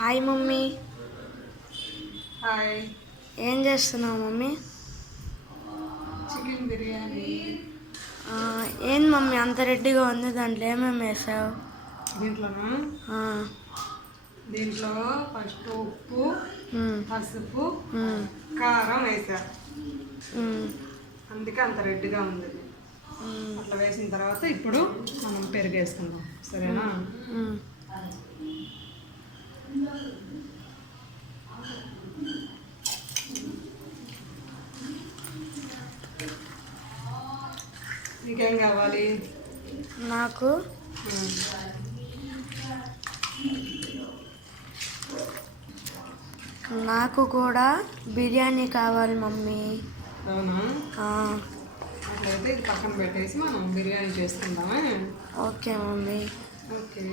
Hi mummy. Hi ఏం చేస్తున్నావు mummy? Chicken biryani. ఏంది మమ్మీ అంత రెడ్డిగా ఉంది దాంట్లో ఏమేమి వేసావు? దీంట్లోనా? దీంట్లో ఫస్ట్ ఉప్పు పసుపు కారం వేసా. అందుకే అంత రెడ్గా ఉంది. అట్లా వేసిన తర్వాత ఇప్పుడు మనం పెరుగు వేసుకుందాం. సరేనా. నీకేం కావాలి? నాకు. నాకు కూడా బిర్యానీ కావాలి మమ్మీ. అవునా? అట్లయితే ఇది పక్కన పెట్టేసి మనం బిర్యానీ చేసుకుందామా? Okay mummy. ఓకే.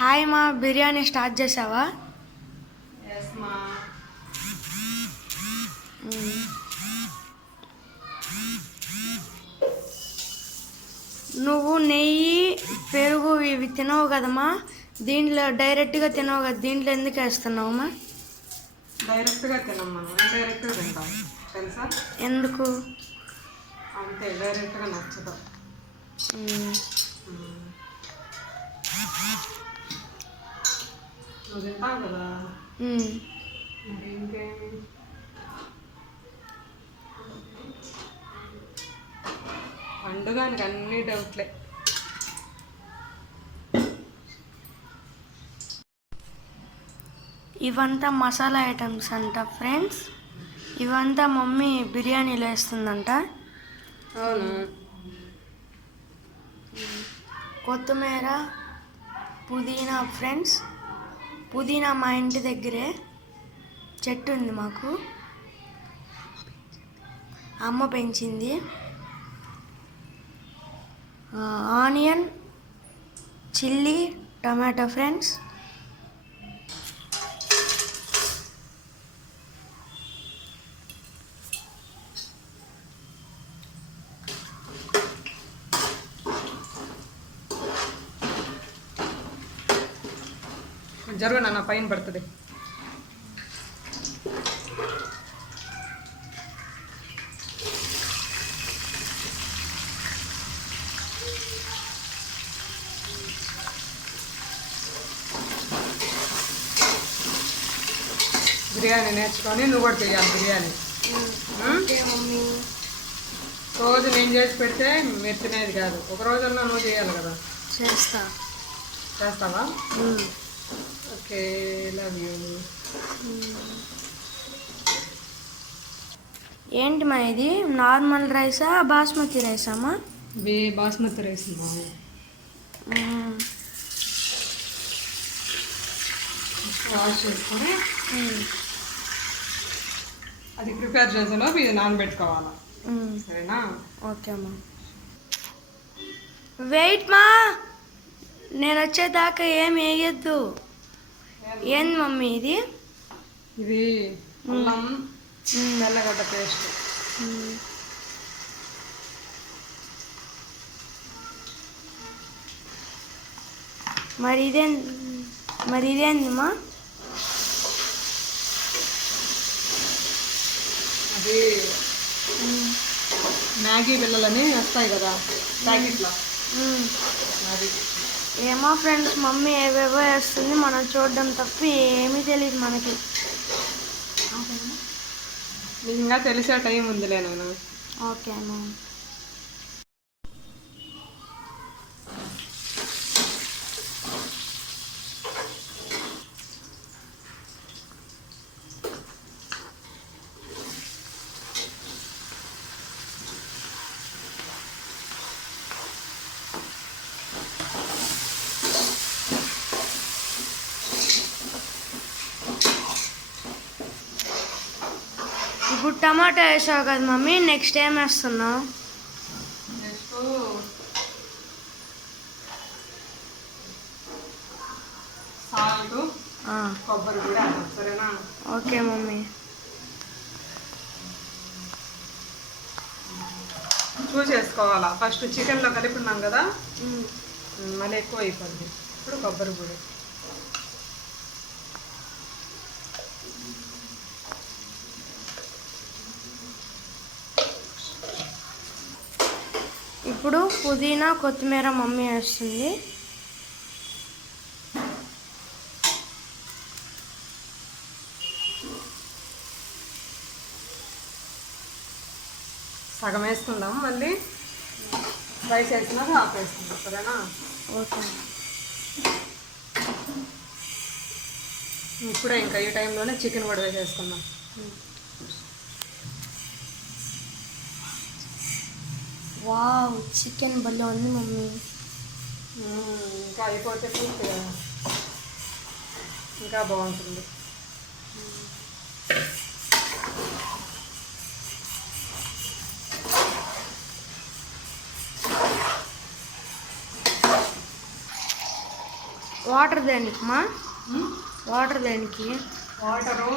హాయ్ మా బిర్యానీ స్టార్ట్ చేసావా. నువ్వు నెయ్యి పెరుగు ఇవి తినవు కదమ్మా దీంట్లో డైరెక్ట్గా తినవు కదా దీంట్లో ఎందుకు వేస్తున్నావమ్మా డైరెక్ట్గా తినం మనం డైరెక్ట్గా తింటాం. తెలుసా? ఎందుకు? అంతే డైరెక్ట్గా నచ్చదు ఉమ్, మ్మ్. నువ్వు తింటావు కదా ఇంకేమి పండుగానికి అన్ని డౌట్లే ఇవంతా మసాలా ఐటమ్స్ అంట ఫ్రెండ్స్ ఇవంతా మమ్మీ బిర్యానీలో వేస్తుందంట. అవును? కొత్తిమీర పుదీనా ఫ్రెండ్స్ పుదీనా మా ఇంటి దగ్గరే. చెట్టు ఉంది మాకు. అమ్మ పెంచింది. Onion chilli tomato friends. జరుగు నాన్న పైన పడుతుంది. బిర్యానీ నేర్చుకొని నువ్వు కూడా చేయాలి బిర్యానీ. రోజు నేను చేసి పెడితే మీరు తినేది కాదు. ఒక రోజన్నా నువ్వు చేయాలి కదా. చేస్తా. చేస్తావా. ఓకే లవ్ యూ ఏంటి మా ఇది? నార్మల్ రైసా బాస్మతి రైసా అమ్మా ఇవి బాస్మతి రైస్ మా. వాష్ చేసుకొని. అది ప్రిపేర్ చేసేలోపు ఇది నానబెట్టుకోవాలి. సరేనా? ఓకే అమ్మా. వెయిట్ మా! నేను వచ్చేదాకా ఏం వేయద్దు. ఏంది మమ్మీ ఇది ఇది అల్లం. తెల్లగడ్డ పేస్ట్. మరి ఇదేం మరి ఇదేందమ్మా అది. మ్యాగీ బిళ్ళలని వస్తాయి కదా ప్యాకెట్లో. అది ఏమో ఫ్రెండ్స్ మమ్మీ ఏవేవో వేస్తుంది మనం చూడడం తప్ప ఏమీ తెలియదు మనకి. నీకు ఇంకా తెలిసే టైం ఉందిలే నేను ఓకే అమ్మా. ఇప్పుడు టమాటా వేసావు కదా మమ్మీ నెక్స్ట్ ఏం వేస్తున్నావు? కొబ్బరి కూడా సరేనా? Okay mummy. చూసేసుకోవాలా? ఫస్ట్ చికెన్లో కలిపి ఉన్నాం కదా. మళ్ళీ ఎక్కువ అయిపోద్ది. ఇప్పుడు కొబ్బరి పొడి ఇప్పుడు పుదీనా కొత్తిమీర మమ్మీ వేస్తుంది. సగం వేసుకుందాం మళ్ళీ. రైస్ వేసినాక ఆఫ్ వేసుకుందాం సరేనా? ఓకే. ఇప్పుడే ఇంకా ఈ టైంలోనే చికెన్ కూడా వేసేసుకుందాం వావ్ చికెన్ భలే ఉంది మమ్మీ. మ్మ్, ఇంకా అయిపోతే పూర్తిగా ఇంకా బాగుంటుంది. వాటర్ దేనికి మా వాటర్ దేనికి? వాటరు.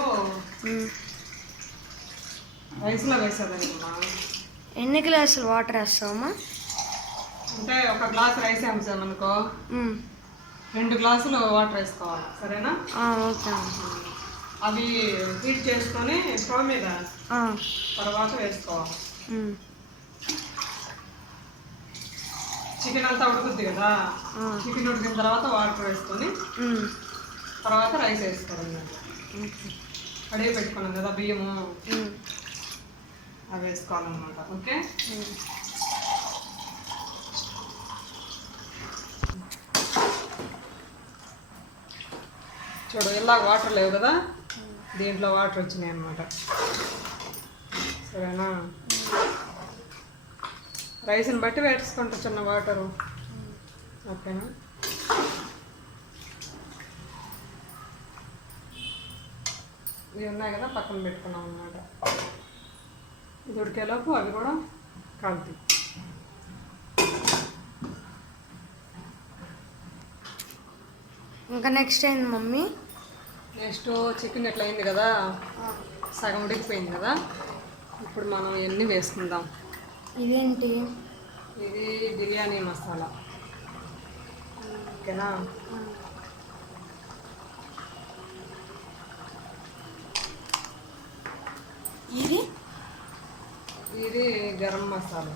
రైస్లో వేసేదమ్మా ఎన్ని గ్లాసులు వాటర్ వేస్తావమ్మా అంటే ఒక గ్లాస్ రైస్ వేసామనుకో మ్మ్. రెండు గ్లాసులు వాటర్ వేసుకోవాలి సరేనా ఓకే. అవి హీట్ చేసుకొని స్టవ్ మీద తర్వాత వేసుకోవాలి. చికెన్ అంతా ఉడుకుద్ది కదా చికెన్ ఉడికిన తర్వాత వాటర్ వేసుకొని. తర్వాత రైస్ వేసుకోవాలి. కడిగి పెట్టుకున్నాం కదా బియ్యము. అవి వేసుకోవాలన్నమాట. ఓకే? చూడు ఇలా వాటర్ లేవు కదా? దీంట్లో వాటర్ వచ్చినాయి అన్నమాట సరేనా? రైస్ని బట్టి వేసుకుంటా చిన్న వాటరు ఓకేనా? ఇవి ఉన్నాయి కదా పక్కన పెట్టుకున్నాం అన్నమాట. ఇది ఉడికేలోపు అవి కూడా కాలుతాయి. ఇంకా నెక్స్ట్ ఏంది మమ్మీ? నెక్స్ట్ చికెన్ ఎట్లా అయింది కదా? సగం ఉడికిపోయింది కదా? ఇప్పుడు మనం ఇవన్నీ వేసుకుందాం? ఇదేంటి? ఇది బిర్యానీ మసాలా. ఓకేనా? ఇది? ఇది గరం మసాలా.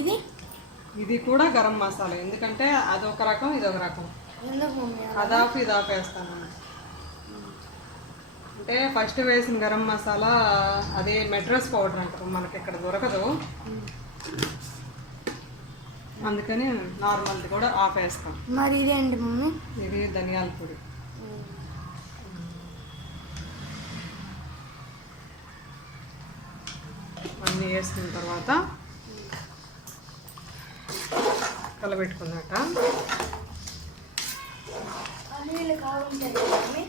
ఇది? ఇది కూడా గరం మసాలా. ఎందుకంటే అదొక రకం ఇది ఒక రకం. ఎందుకు మమ్మీ అది ఆఫ్ ఇది ఆఫ్ వేస్తాను. అంటే ఫస్ట్ వేసిన గరం మసాలా అదే మెడ్రస్ పౌడర్ అంటారు. మనకి ఇక్కడ దొరకదు. అందుకని నార్మల్ది కూడా ఆఫ్ వేస్తాం మరి ఇదేంటి మమ్మీ? ఇది ధనియాల పొడి. అన్నీ వేసుకున్న తర్వాత మమ్మీ?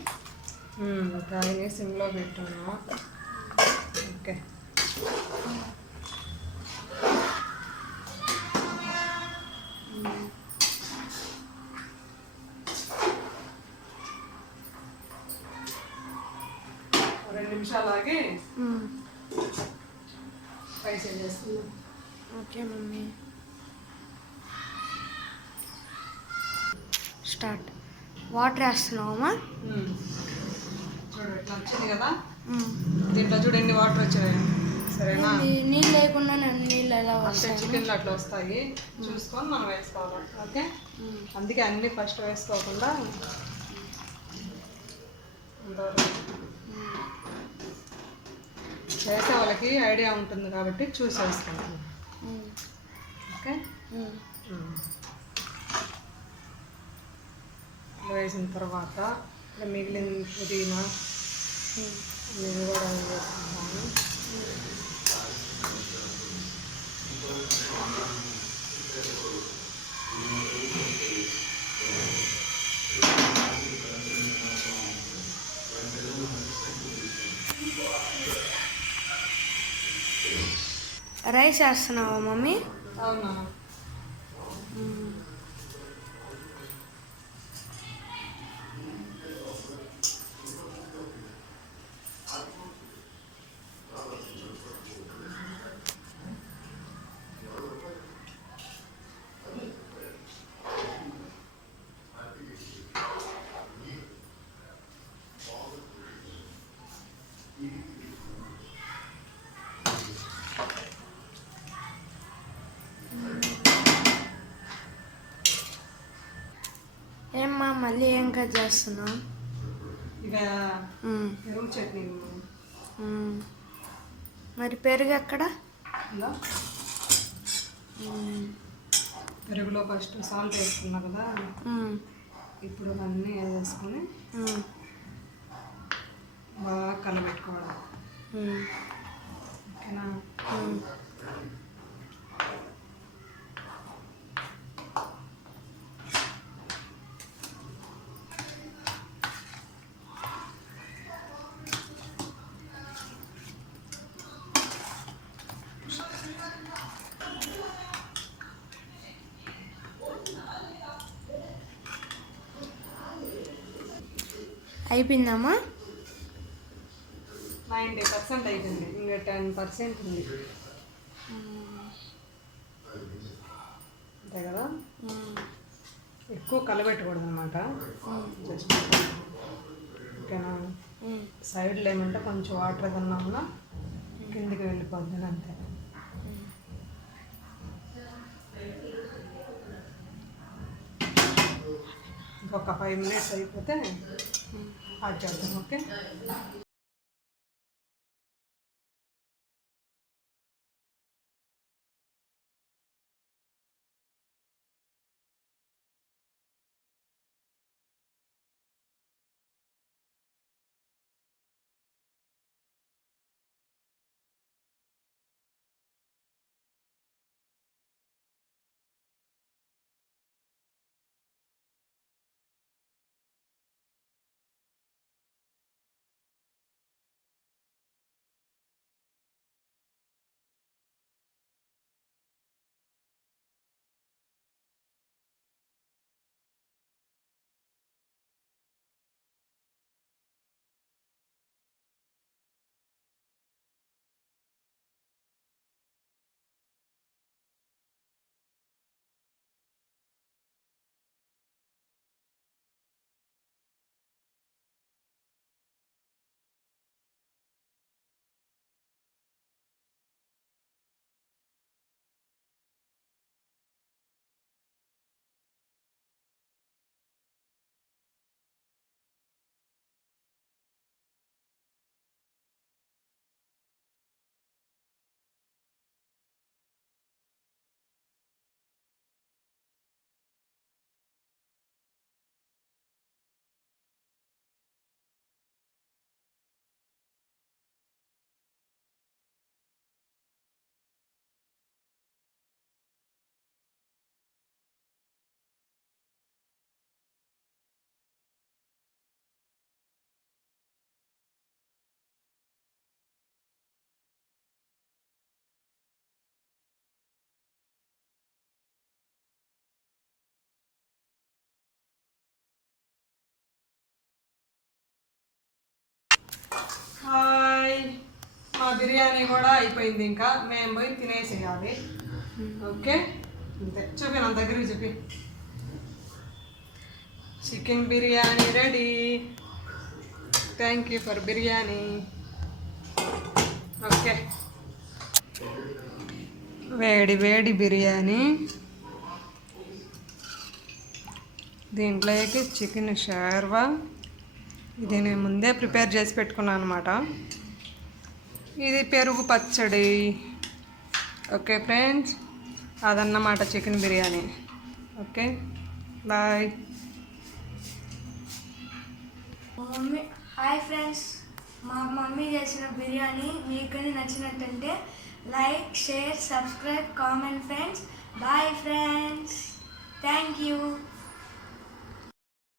దానిని సిమ్లో పెట్టున్నాము ఓకే రెండు నిమిషాలు ఆగి ఏం చేస్తున్నాం. Okay mummy. స్టార్ట్. వాటర్ వేస్తున్నావమ్మా చూడు ఇట్లా వచ్చింది కదా. దీంట్లో చూడు ఎన్ని వాటర్ వచ్చినాయి సరేనా? నీళ్ళు లేకుండా నేను నీళ్ళు ఎలా వస్తాయి చికెన్లో అట్లా వస్తాయి. చూసుకొని మనం వేసుకోవాలి ఓకే. అందుకే అన్ని ఫస్ట్ వేసుకోకుండా. చేసే వాళ్ళకి ఐడియా ఉంటుంది కాబట్టి చూసి వస్తాను ఓకే? వేసిన తర్వాత మిగిలిన పుదీనా నేను కూడా వేసుకుంటాను కూడా you. రైస్ వేస్తున్నావా మమ్మీ? అవునా మ్మ్. ఏమ్మా మళ్ళీ ఏం కట్ చేస్తున్నావు. పెరుగు చట్నీ. మరి పెరుగు ఎక్కడ. పెరుగులో ఫస్ట్ సాల్ట్ వేసుకున్నా కదా. ఇప్పుడు అవన్నీ వేసుకొని. బాగా కలబెట్టుకోవడం మ్మ్. ఓకేనా అయిపోయిందమ్మా? నైంటీ పర్సెంట్ అయిపోయింది. ఇంకా టెన్ పర్సెంట్ ఉంది. అంతే కదా? ఎక్కువ కలబెట్టకూడదు అనమాట జస్ట్ ఓకేనా? సైడ్లో ఏమంటే కొంచెం వాటర్ ఏదన్నా ఉన్నా కిందికి వెళ్ళిపోద్ది అంతే. ఇంకొక ఫైవ్ మినిట్స్ అయిపోతే ఆడ్ చేద్దాం ఓకే హాయ్ బిర్యానీ కూడా అయిపోయింది ఇంకా. మేము పోయి తినేసేయాలి. ఓకే? అంతే. చూపి నా దగ్గరికి చూపి chicken biryani ready. Thank you for biryani. Okay. వేడి వేడి బిర్యానీ. దీంట్లోకి చికెన్ షార్వా. ఇది నేను ముందే ప్రిపేర్ చేసి పెట్టుకున్నాను అనమాట ఇది పెరుగు పచ్చడి. Okay friends? అదన్నమాట chicken biryani. Okay bye. Mummy hi friends. మా మమ్మీ చేసిన బిర్యానీ మీకు నచ్చినట్టంటే like share subscribe comment friends. Bye friends. Thank you.